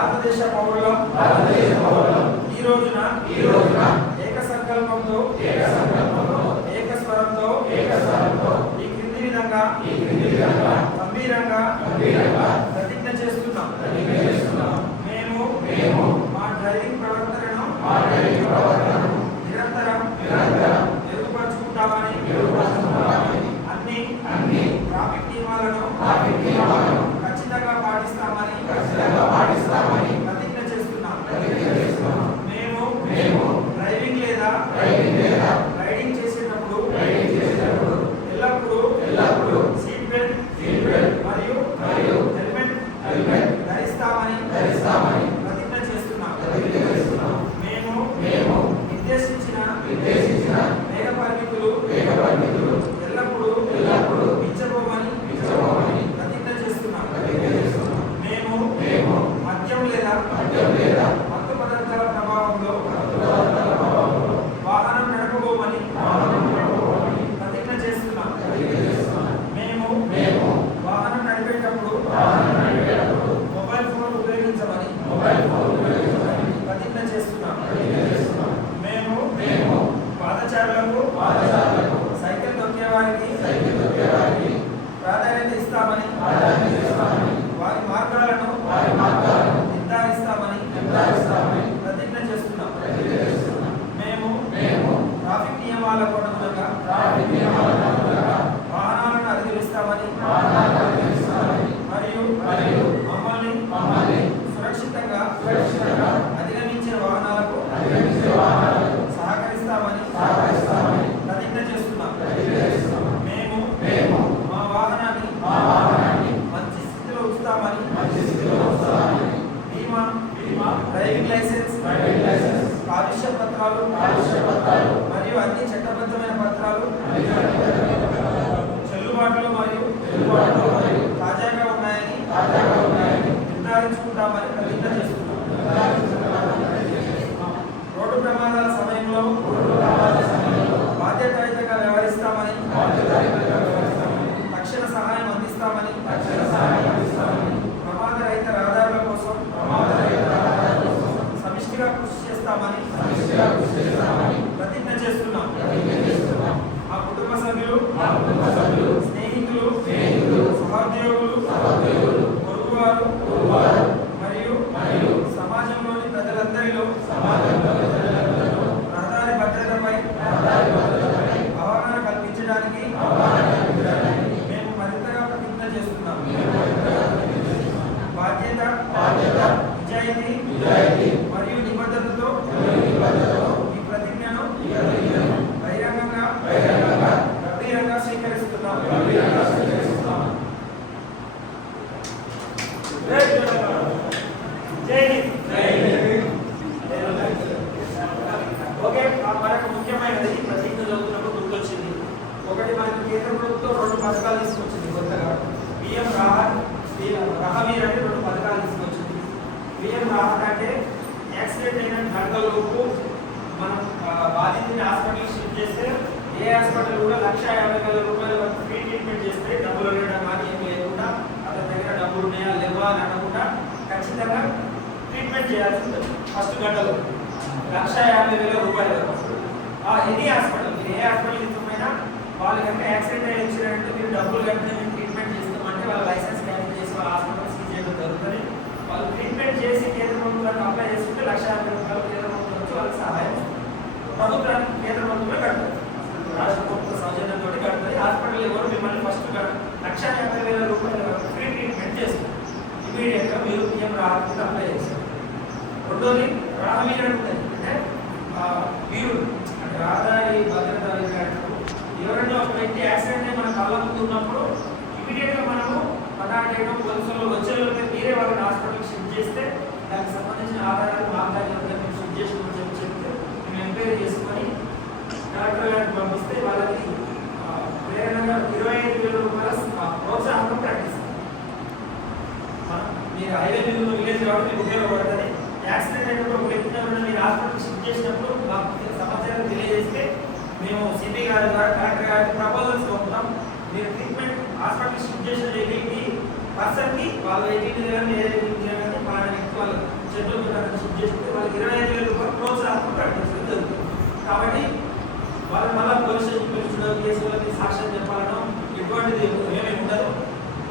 భారతదేశ పౌరులం ఈ రోజున ఏక సంకల్పంతో ఏకస్వరంతో ఈ క్రింది విధంగా గంభీరంగా ప్రతిజ్ఞ చేస్తున్నాం. మేము మా డ్రైవింగ్ ప్రవర్తనను నిరంతరం మెరుగుపరుచుకుంటామని అన్ని ట్రాఫిక్ నియమాలను ఖచ్చితంగా పాటిస్తామని ప్రతిజ్ఞ చేస్తున్నాం. మేము డ్రైవింగ్ లేదా రైడింగ్ చేసేటప్పుడు ఎల్లప్పుడూ సీట్ బెల్ట్ మరియు హెల్మెట్ ధరిస్తామని ప్రతిజ్ఞ చేస్తున్నాం. మేము నిర్దేశించిన వేగ పరిమితులు ఎల్లప్పుడూ మించబోమని ప్రతిజ్ఞ చేస్తున్నాం. మేము మద్యం లేదా మత్తు పదార్థాల ప్రభావంలో వాహనం నడపబోమని ప్రతిజ్ఞ చేస్తున్నాం. మేము వాహనం నడిపేటప్పుడు మొబైల్ ఫోన్ ఉపయోగించమని ప్రతిజ్ఞ చేస్తున్నాం. మేము పాదచారులకు సైకిల్ తొక్కే వారికి ప్రాధాన్యత ఇస్తామని వారి మార్గాలను నిర్ధారిస్తామని ప్రతిజ్ఞ చేస్తున్నాం. మేము ట్రాఫిక్ నియమాలకు అనుగుణంగా వాహనాలను అధిగమిస్తామని మరియు మమ్మల్ని సురక్షితంగా అధిగమించే వాహనాలకు సహకరిస్తామని ప్రతిజ్ఞ చేస్తున్నాం. మేము మా వాహనాన్ని మంచి స్థితిలో ఉంచుతామని బీమా డ్రైవింగ్ లైసెన్స్ కాలుష్య పత్రాలు మరియు అన్ని చట్టబద్ధమైన పత్రాలు చెల్లుబాటులో మరియు తాజాగా ఉన్నాయని నిర్ధారించుకుంటామని ప్రతిజ్ఞ చేస్తున్నాం. రోడ్డు ప్రమాదాల సమయంలో బాధ్యతాయుతంగా వ్యవహరిస్తామని తక్షణ సహాయం అందిస్తామని ప్రమాద రహిత రహదారుల కోసం సమిష్టిగా కృషి చేస్తామని ప్రతిజ్ఞ చేస్తున్నాం. మా కుటుంబ సభ్యులు స్నేహితులు సహోద్యోగులు పొరుగువారు మరియు సమాజంలోని ప్రజలందరిలో రహదారి భద్రతపై అవగాహన కల్పించడానికి మేము మరింతగా ప్రతిజ్ఞ చేస్తున్నాం. బాధ్యత నిజాయితీ మరియు నిబద్ధతతో ఈ ప్రతిజ్ఞను బహిరంగంగా గంభీరంగా స్వీకరిస్తున్నాం. ఓకే, మనకు ముఖ్యమైనది ప్రతిజ్ఞ చదువుతున్నప్పుడు గుర్తొచ్చింది. ఒకటి, మనకి కేంద్ర ప్రభుత్వం 2 పథకాలు తీసుకొచ్చింది కొత్తగా. పిఎం రహవీర్ అంటే 2 పథకాలు తీసుకొచ్చింది. పిఎం రాహత్ అంటే యాక్సిడెంట్ అయిన గంటలోపు మనం బాధితుని హాస్పిటల్ షిఫ్ట్ చేస్తే ఏ హాస్పిటల్ కూడా 1,50,000 రూపాయల వరకు ఫ్రీ ట్రీట్మెంట్ చేస్తే డబ్బులు అడగడం కానీ ఏం లేకుండా అతని దగ్గర డబ్బులు ఉన్నాయా లేవా అని అనకుండా ఖచ్చితంగా ట్రీట్మెంట్ చేయాల్సి ఉంటుంది. ఫస్ట్ గంటలో 1,50,000 రూపాయల వరకు ఎనీ హాస్పిటల్, ఏ హాస్పిటల్ ఇష్టమైనా వాళ్ళకంటే యాక్సిడెంట్ అయ్యి వచ్చినట్టు మీరు డబ్బులు కట్టిన మేము ట్రీట్మెంట్ చేస్తామంటే వాళ్ళ లైసెన్స్ క్యాన్సిల్ చేసి వాళ్ళ హాస్పిటల్ సీజ్ చేయడం జరుగుతుంది. వాళ్ళు ట్రీట్మెంట్ చేసి కేంద్ర ప్రభుత్వానికి అప్లై చేసుకుంటే 1,50,000 రూపాయలు కేంద్ర ప్రభుత్వం నుంచి వాళ్ళకి సహాయం ప్రభుత్వానికి కేంద్ర ప్రభుత్వమే కడుతుంది. రాష్ట్ర ప్రభుత్వ సౌజన్యంతో కడుతుంది. హాస్పిటల్ ఎవరు మిమ్మల్ని ఫస్ట్ 1,50,000 రూపాయల వరకు ఫ్రీ ట్రీట్మెంట్ చేస్తారు. ఇమీడియట్గా మీరు పిఎం రాహత్ అప్లై చేస్తారు. రెండోది రాహవీర్ ఉంటుంది, అంటే వీరుడు, అంటే రహదారి భద్రత ఎవరైనా ఒక వ్యక్తి యాక్సిడెంట్ అయి మన కళ్ళ ముందు ఉన్నప్పుడు ఇమీడియట్గా మనము పటాటేయడం పోలీసులు వచ్చేలోకి మీరే వాళ్ళని హాస్పిటల్కి షిఫ్ట్ చేస్తే దానికి సంబంధించిన ఆధారాలు మాట్లాడి షిఫ్ట్ చేసుకోమని చెప్తే మేము ఎంక్వైరీ చేసుకొని కలెక్టర్ గారికి పంపిస్తే వాళ్ళకి ప్రేరణగా 25,000 రూపాయల ప్రోత్సాహం ప్రకటిస్తాం. మీరు హైవే మీద విలేజ్ కాబట్టి మీకు ఉపయోగపడుతుంది. యాక్సిడెంట్ అయినప్పుడు ఒక వ్యక్తి మీరు హాస్పిటల్ షిఫ్ట్ చేసినప్పుడు మాకు సమాచారం తెలియజేస్తే మేము సిపి గారి ద్వారా కలెక్టర్ గారికి ప్రపోజల్స్ పంపుతాం. మీరు ట్రీట్మెంట్ హాస్పిటల్ షిఫ్ట్ చేసిన వెహికల్కి పర్సన్కి వాళ్ళ వెహికల్ కానీ ఏ వెహికల్ కానీ పలానా వ్యక్తి వాళ్ళు చెట్లు షిఫ్ట్ చేస్తే వాళ్ళకి 25,000 రూపాయలు ప్రోత్సాహం ప్రకటించడం జరుగుతుంది. కాబట్టి వాళ్ళు మళ్ళీ పోలీస్ స్టేషన్ పిలిచడం, కేసులకి సాక్ష్యం చెప్పాలనో ఎటువంటిది ఏమీ ఉండదు.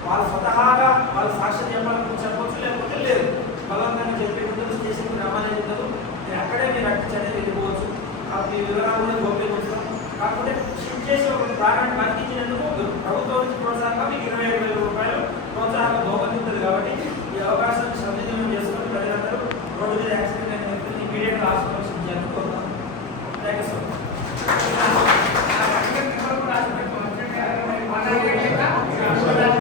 వాళ్ళు స్వతహాగా వాళ్ళు సాక్ష్యం చెప్పాలని చెప్పవచ్చు, లేకపోతే లేదు. బలవంతంగా చెప్పేటప్పుడు స్టేషన్కి రమ్మని చెప్తారు. మీరు అక్కడే మీరు అట్టించనే వెళ్ళిపోవచ్చు. మీ వివరాలు కూడా గోప్యపరుస్తాం. కాకపోతే షిఫ్ట్ చేసి ఒక ప్రాణాన్ని బతికించినందుకు ప్రభుత్వం నుంచి ప్రోత్సాహంగా మీకు 25,000 రూపాయలు ప్రోత్సాహంగా బహుమతి ఉంటుంది. కాబట్టి ఈ అవకాశాన్ని సద్వినియోగం